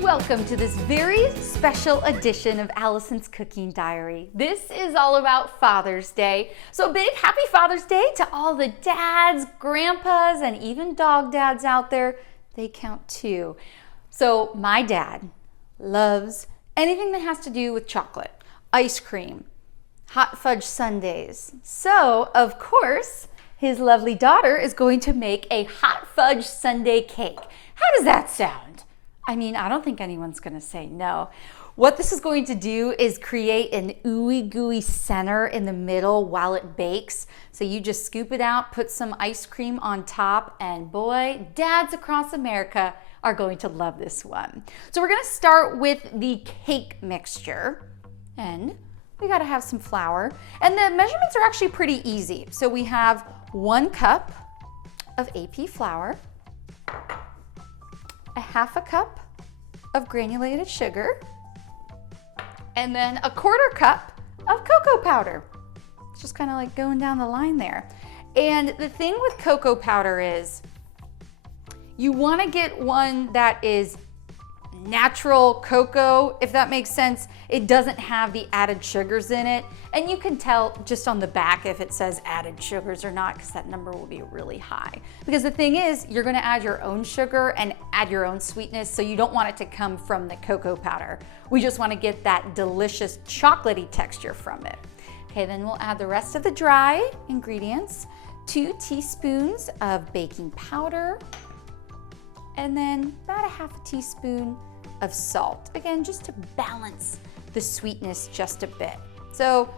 Welcome to this very special edition of Allison's Cooking Diary. This is all about Father's Day. So a big happy Father's Day to all the dads, grandpas, and even dog dads out there. They count too. So my dad loves anything that has to do with chocolate, ice cream, hot fudge sundaes. So of course, his lovely daughter is going to make a hot fudge sundae cake. How does that sound? I mean, I don't think anyone's gonna say no. What this is going to do is create an ooey gooey center in the middle while it bakes. So you just scoop it out, put some ice cream on top, and boy, dads across America are going to love this one. So we're gonna start with the cake mixture, and we gotta have some flour. And the measurements are actually pretty easy. So we have 1 cup of AP flour, a half a cup of granulated sugar, and then a 1/4 cup of cocoa powder. It's just kind of like going down the line there. And the thing with cocoa powder is you want to get one that is natural cocoa, if that makes sense. It doesn't have the added sugars in it. And you can tell just on the back if it says added sugars or not, because that number will be really high. Because the thing is, you're gonna add your own sugar and add your own sweetness, so you don't want it to come from the cocoa powder. We just wanna get that delicious chocolatey texture from it. Okay, then we'll add the rest of the dry ingredients, 2 teaspoons of baking powder, and then about a half a teaspoon of salt. Again, just to balance the sweetness just a bit. So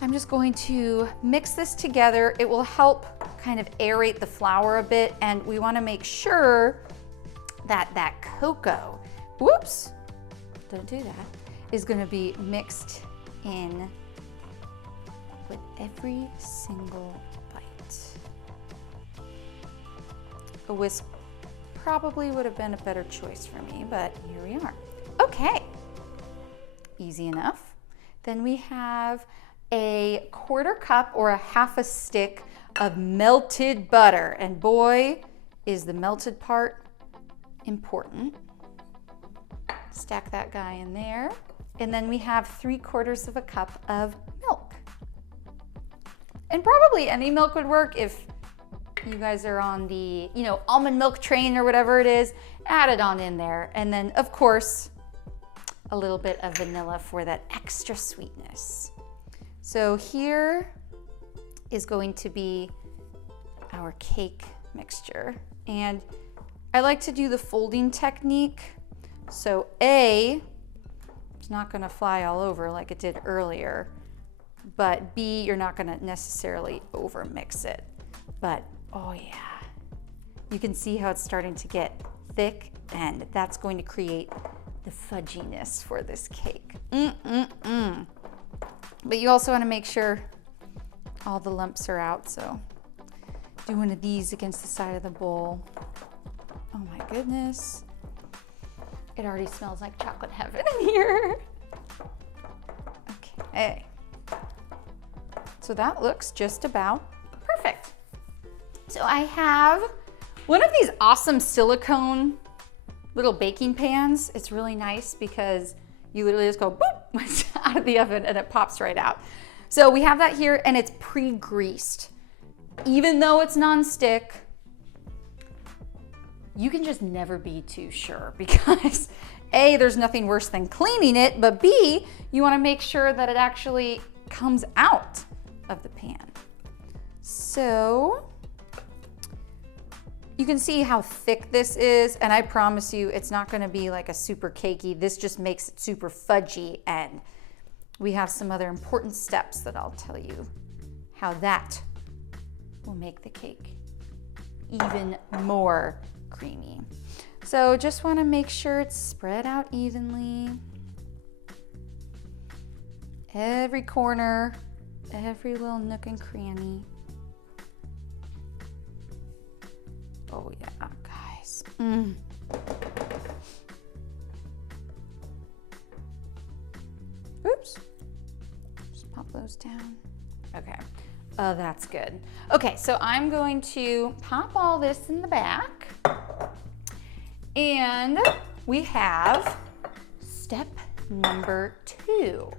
I'm just going to mix this together. It will help kind of aerate the flour a bit, and we want to make sure that that cocoa, whoops, don't do that, is going to be mixed in with every single bite. A whisk probably would have been a better choice for me, but here we are. Okay, easy enough. Then we have a 1/4 cup or a half a stick of melted butter. And boy, is the melted part important. Stack that guy in there. And then we have 3/4 of a cup of milk. And probably any milk would work if you guys are on the, almond milk train or whatever it is, add it on in there. And then of course, a little bit of vanilla for that extra sweetness. So here is going to be our cake mixture. And I like to do the folding technique. So A, it's not gonna fly all over like it did earlier, but B, you're not gonna necessarily over mix it. But oh yeah, you can see how it's starting to get thick, and that's going to create the fudginess for this cake. But you also want to make sure all the lumps are out, so do one of these against the side of the bowl. Oh my goodness. It already smells like chocolate heaven in here. Okay. So that looks just about perfect. So I have one of these awesome silicone little baking pans. It's really nice because you literally just go boop out of the oven and it pops right out. So we have that here, and it's pre-greased. Even though it's non-stick, you can just never be too sure because A, there's nothing worse than cleaning it, but B, you want to make sure that it actually comes out of the pan. So you can see how thick this is, and I promise you it's not gonna be like a super cakey. This just makes it super fudgy, and we have some other important steps that I'll tell you how that will make the cake even more creamy. So just wanna make sure it's spread out evenly. Every corner, every little nook and cranny. Oh yeah, guys. Oops. Just pop those down. Okay. Oh, that's good. Okay, so I'm going to pop all this in the back. And we have step number 2.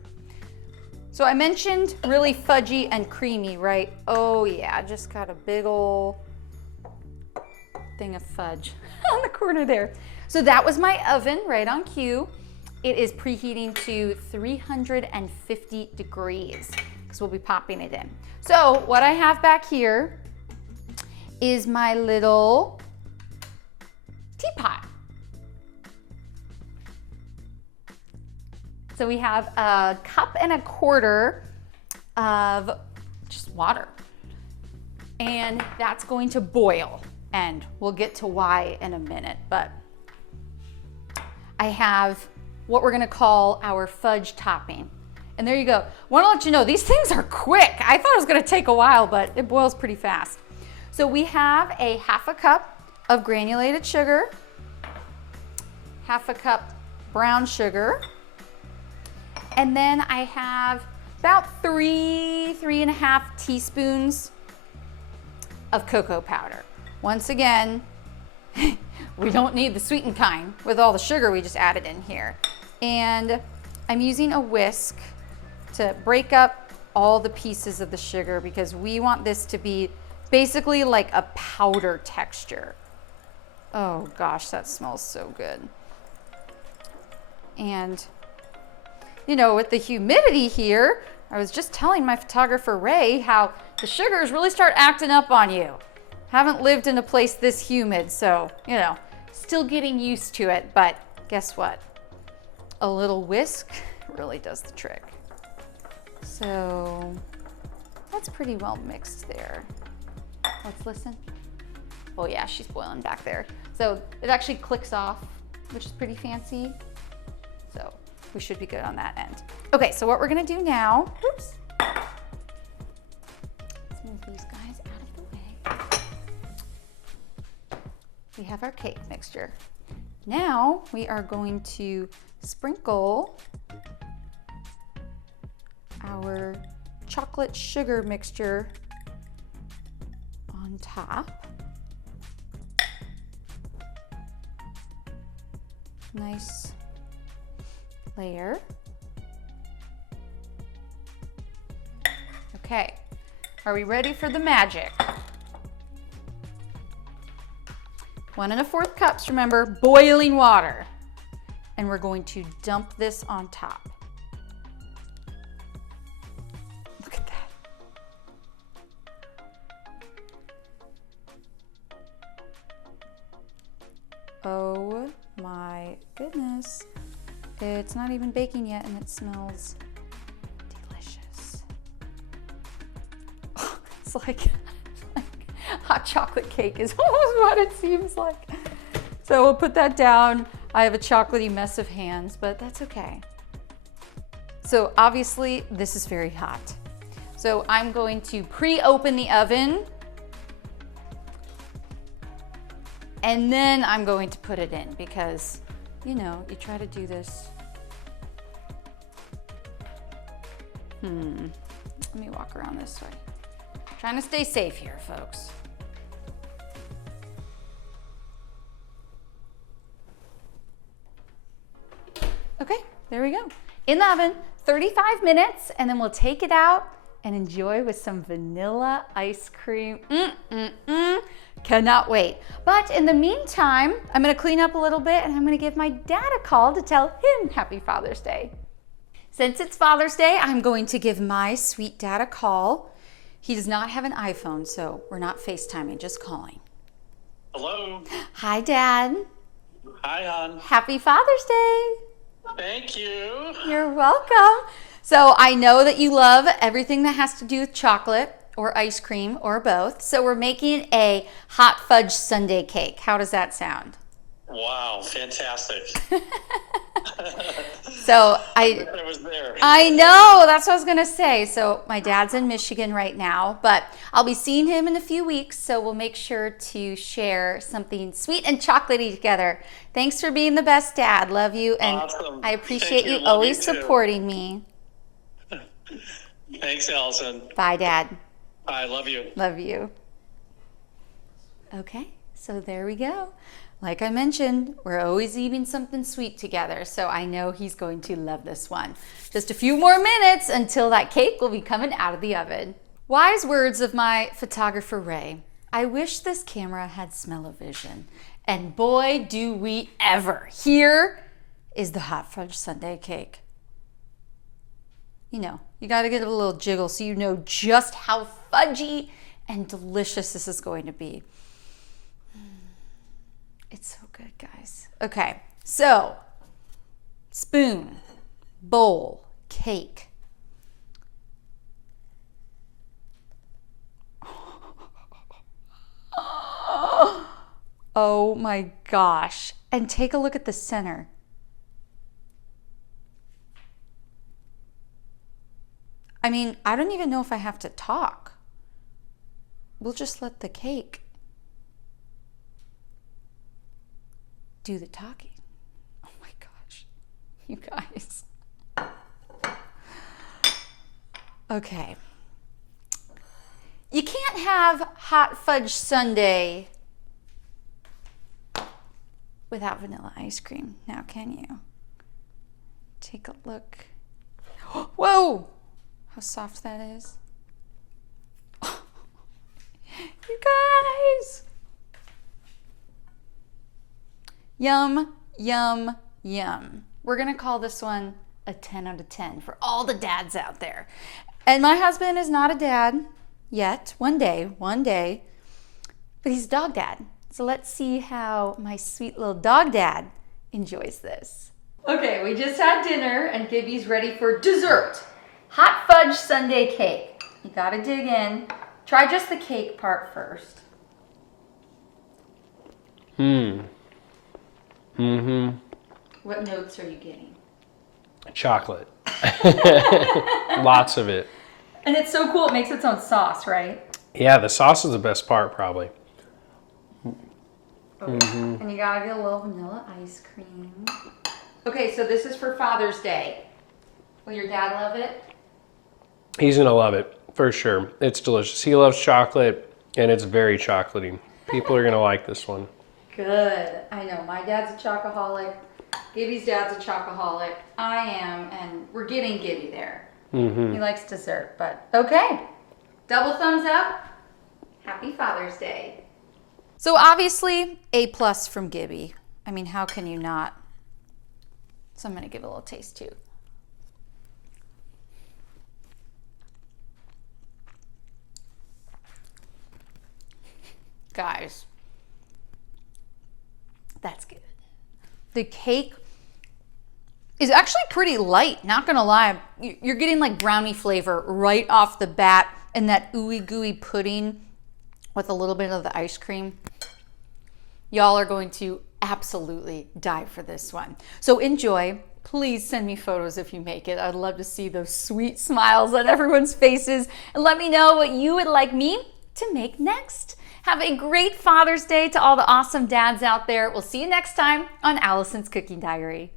So I mentioned really fudgy and creamy, right? Oh yeah, I just got a big old thing of fudge on the corner there. So that was my oven right on cue. It is preheating to 350 degrees because we'll be popping it in. So what I have back here is my little teapot. So we have 1.25 cups of just water, and that's going to boil, and we'll get to why in a minute, but I have what we're gonna call our fudge topping. And there you go. Want to let you know, these things are quick. I thought it was gonna take a while, but it boils pretty fast. So we have a 1/2 cup of granulated sugar, 1/2 cup brown sugar, and then I have about 3.5 teaspoons of cocoa powder. Once again, we don't need the sweetened kind with all the sugar we just added in here. And I'm using a whisk to break up all the pieces of the sugar because we want this to be basically like a powder texture. Oh gosh, that smells so good. And you know, with the humidity here, I was just telling my photographer Ray how the sugars really start acting up on you. Haven't lived in a place this humid, so, you know, still getting used to it, but guess what? A little whisk really does the trick. So that's pretty well mixed there. Let's listen. Oh yeah, she's boiling back there. So it actually clicks off, which is pretty fancy. So we should be good on that end. Okay, so what we're gonna do now, oops. Let's move these guys out of the way. We have our cake mixture. Now we are going to sprinkle our chocolate sugar mixture on top. Nice layer. Okay, are we ready for the magic? 1.25 cups, remember, boiling water. And we're going to dump this on top. Look at that. Oh my goodness. It's not even baking yet and it smells delicious. Oh, it's like hot chocolate cake is almost what it seems like. So we'll put that down. I have a chocolatey mess of hands, but that's okay. So obviously this is very hot. So I'm going to pre-open the oven and then I'm going to put it in because, you know, you try to do this. Let me walk around this way. Trying to stay safe here, folks. Okay, there we go. In the oven, 35 minutes, and then we'll take it out and enjoy with some vanilla ice cream. Cannot wait. But in the meantime, I'm gonna clean up a little bit and I'm gonna give my dad a call to tell him Happy Father's Day. Since it's Father's Day, I'm going to give my sweet dad a call. He does not have an iPhone, so we're not FaceTiming, just calling. Hello. Hi, Dad. Hi, hon. Happy Father's Day. Thank you. You're welcome. So I know that you love everything that has to do with chocolate or ice cream or both. So we're making a hot fudge sundae cake. How does that sound? Wow, fantastic. So I was there. I know, that's what I was gonna say. So my dad's in Michigan right now, but I'll be seeing him in a few weeks, so we'll make sure to share something sweet and chocolatey together. Thanks for being the best dad. Love you, and Awesome. I appreciate you Love always you too. supporting me. Thanks, Allison. Bye, Dad. I love you. Love you. Okay, So there we go. Like I mentioned, we're always eating something sweet together, so I know he's going to love this one. Just a few more minutes until that cake will be coming out of the oven. Wise words of my photographer, Ray. I wish this camera had smell-o-vision. And boy, do we ever. Here is the hot fudge sundae cake. You know, you gotta give it a little jiggle so you know just how fudgy and delicious this is going to be. It's so good, guys. Okay, so spoon, bowl, cake. Oh my gosh. And take a look at the center. I mean, I don't even know if I have to talk. We'll just let the cake do the talking. Oh my gosh, you guys. Okay. You can't have hot fudge sundae without vanilla ice cream, now can you? Take a look. Whoa! How soft that is. You guys! Yum, yum, yum. We're gonna call this one a 10 out of 10 for all the dads out there. And my husband is not a dad yet. One day, but he's a dog dad. So let's see how my sweet little dog dad enjoys this. Okay, we just had dinner and Gibby's ready for dessert. Hot fudge sundae cake. You gotta dig in. Try just the cake part first. What notes are you getting? Chocolate. Lots of it. And it's so cool, it makes its own sauce, right? Yeah, the sauce is the best part, probably. And you gotta get a little vanilla ice cream. Okay, so this is for Father's Day. Will your dad love it? He's gonna love it, for sure. It's delicious. He loves chocolate, and it's very chocolatey. People are gonna like this one. Good. I know, my dad's a chocoholic. Gibby's dad's a chocoholic. I am, and we're getting Gibby there. He likes dessert, but okay. Double thumbs up. Happy Father's Day. So obviously, A+ from Gibby. I mean, how can you not? So I'm gonna give it a little taste too. Guys, that's good. The cake is actually pretty light, not gonna lie. You're getting like brownie flavor right off the bat, and that ooey gooey pudding with a little bit of the ice cream. Y'all are going to absolutely die for this one. So enjoy. Please send me photos if you make it. I'd love to see those sweet smiles on everyone's faces, and let me know what you would like me to make next. Have a great Father's Day to all the awesome dads out there. We'll see you next time on Allison's Cooking Diary.